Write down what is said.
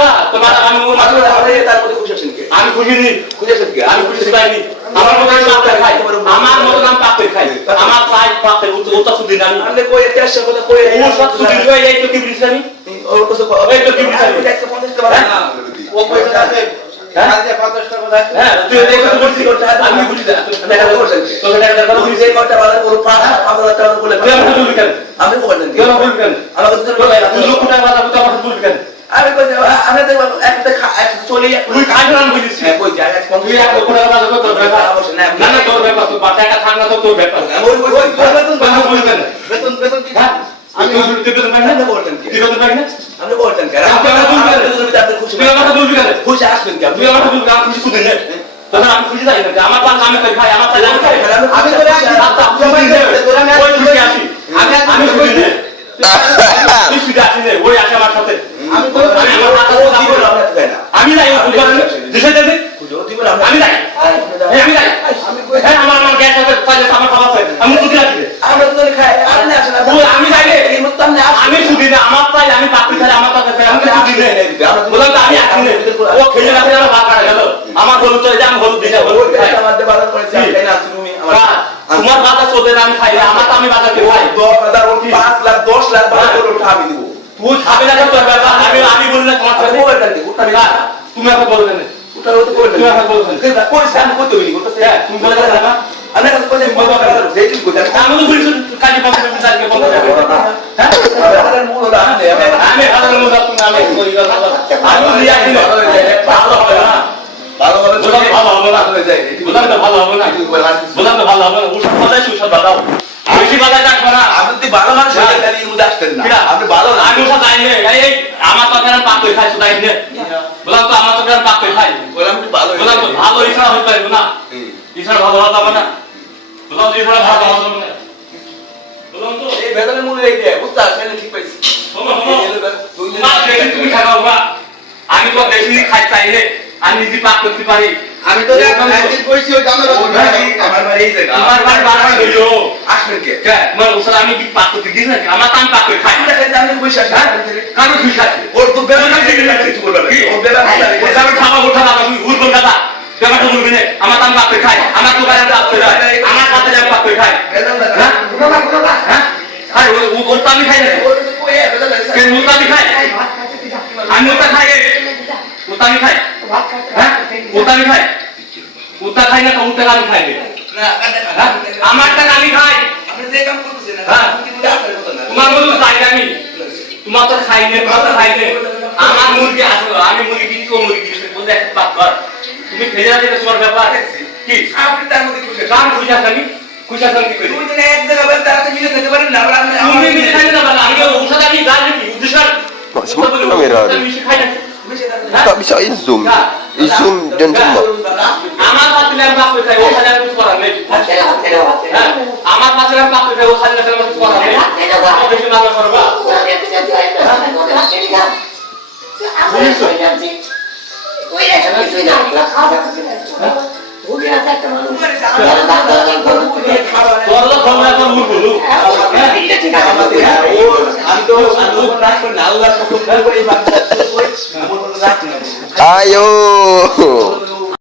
আচ্ছা তোমার আমি তার মধ্যে খুশি আছেন কি আমি খুশি নি খুশি আছেন কি আমি খুশি পাইনি আমার মতো আমি পাপ খাই আমার মতো আমি পাপ খাই আমার পাই পাপ ওটা সুদি না আমি কই এটা সে কথা কই ও সব সুদি কই এই তো কি বলিস আমি ও তো এই তো কি বলিস আমি 150 টাকা না ও পয়সা আছে আজকে 50 টাকা আছে হ্যাঁ তুই এই কথা বলছিস আমি বুঝি না দেখা করছেন তো দেখা দেখা তুমি যে কথা বলা পুরো 5000 টাকা বলে আমি বললেন কেন বলবেন কেন আমাকে তো বলে 2 লক্ষ টাকা কথা তো আমাকে বলবেন আমি কই আমরা তো একটা চলে তুই খাই না বলিস কই যায় 50 টাকা তোর ব্যাপার অবশ্য না না তোর ব্যাপার তো টাকা থাক না তো তোর ব্যাপার ওই বেতন বলবেন বেতন কি আমি বেতন পাই না বলতেন কি বেতন পাই না আপনি বলতেন কেন আপনি আপনি খুশি তুই আমাকে বলবি কেন খুশি আসবেন কি তুই আমাকে বলবি আমি খুশি শুনেন তখন আমি খুশি যাই না আমার পান আমি খাই আমার পান আমি খাই আমি করে আসি তোরা না ওই খুশি আসি আমি খুশি নেই তুই শুধু আসি রে ওই আসে আমার সাথে আমি তো আমি আমার হাতে দিব না আমি যাই ওই বলেন দিশে দে দিব না আমি যাই আমি যাই হ্যাঁ আমার গ্যাস আছে তাহলে আমার খাবার আছে আমি শুধু আসি আমরা তো খাই আপনি আসেন আমি যাই রে আমি শুধু না আমার চাই আমি পাপড়ি খাই আমার কাছে আমি শুধু নেই বলেন আমি আসি রে ও খেলে রাখলে আমার ভাত কাটা গেল আমার হলুদ চলে যায় আমি হলুদ দিই হলুদ খাই আমার দে বাজার করেছি তাই না তুমি আমার তোমার বাজার চলে আমি খাই আমার তো আমি বাজার কে খাই 5 লাখ 10 লাখ বাজার করে উঠা আমি দিব তুই খাবে না তোর ব্যাপার আমি বলি না তোমার কাছে মোবাইল দেন উঠা না তুমি আমাকে বলবেন না উঠা হতে বলবেন তুমি আমাকে বলবেন কই সাম কই তুমি বলতে তুমি বলে না আমি কাছে কই বলবো যে কি কই আমি তো বলি কাজে পাবো তুমি কাজে বলবো হ্যাঁ আমার মূল না আমি আমার মূল তুমি আমি কই গেল আমি রিয়া দিন ভালো হবে না ভালো হবে ভালো হবে না হয়ে যায় বললাম তো ভালো হবে না বললাম তো ভালো হবে না উঠা কথাই সুসব বাতাও বেশি কথা ডাকবা না আপনি তো ভালো মানুষ হয়ে গেলেন এর মধ্যে আসতেন না আপনি ভালো না আমি ওটা যাই না এই আমার তো কেন পাক করে খাই শুধাই না বললাম তো আমার তো কেন পাক করে খাই বললাম তো ভালো বললাম তো ভালো ইচ্ছা হতে পারবো না ইচ্ছা ভালো হওয়া যাবে না বললাম তো ইচ্ছা ভালো হওয়া যাবে না বললাম তো এই বেতনের মূল্য এই যে বুঝতে আসলে ঠিক পাইছি তুমি খাও বা আমি তো বেশি খাই চাই রে আমি নিজে পাক করতে পারি আমি তো একদিন কইছি ওই দামের আমার বাড়ি এই জায়গা আমার বাড়ি বাড়ি হইলো আসবেন কে তোমার ওসব আমি কি পাক করতে গিয়েছি নাকি আমার টান পাক করে খাই আমরা খাই আমি কইছি আসে কারণ তুই খাই ওর তো বেলা থেকে কিছু বলবে না ও বেলা ও যাবে খাওয়া ওঠা না তুমি উড়বো দাদা ব্যাপারটা বলবি না আমার টান পাক করে খাই আমার তো বাইরে পাক করে খাই আমার কাছে যাবে পাক করে খাই হ্যাঁ আরে ও তো আমি খাই না ও তো কই বেলা কেন মুতা আমি খাই আমি মুতা খাই মুতা আমি খাই হ্যাঁ মুতা আমি খাই মুতা খাই না মুতা আমি খাই না আমার টাকা আমি খাই আপনি যে কাম করতেছেন না তোমার বলু চাই আমি তোমার তো খাই না তোমার তো খাই না আমার মুরগি আসলো আমি মুরগি কিনি ও মুরগি কিনি বলতে এক বাত কর তুমি ফেলে দিলে তোমার ব্যাপার কি আপনি তার মধ্যে খুশি কাম খুশি আছেন খুশি আছেন কি করি তুমি যদি এক জায়গা বল তারা তো মিলে যেতে পারেন না আমি মিলে খাই না বলা আমি ওষুধ আমি গাল নাকি উদ্দেশ্য মিশে খাই না tak bisa zoom dan semua. আমার পাতিলে আমি বাপ কইতাই ও খালি কিছু করার নেই আমার পাতিলে আমি বাপ কইতাই ও খালি কিছু করার নেই ও বেশি না করবা ওই রে তুই না খাওয়া করছিস না ওই রাতে একটা মানুষ তোরলা ফোনটা কোন মুরগুলো আমি তো রাত করে আল্লাহর কসম করে এই বাচ্চা Ayo.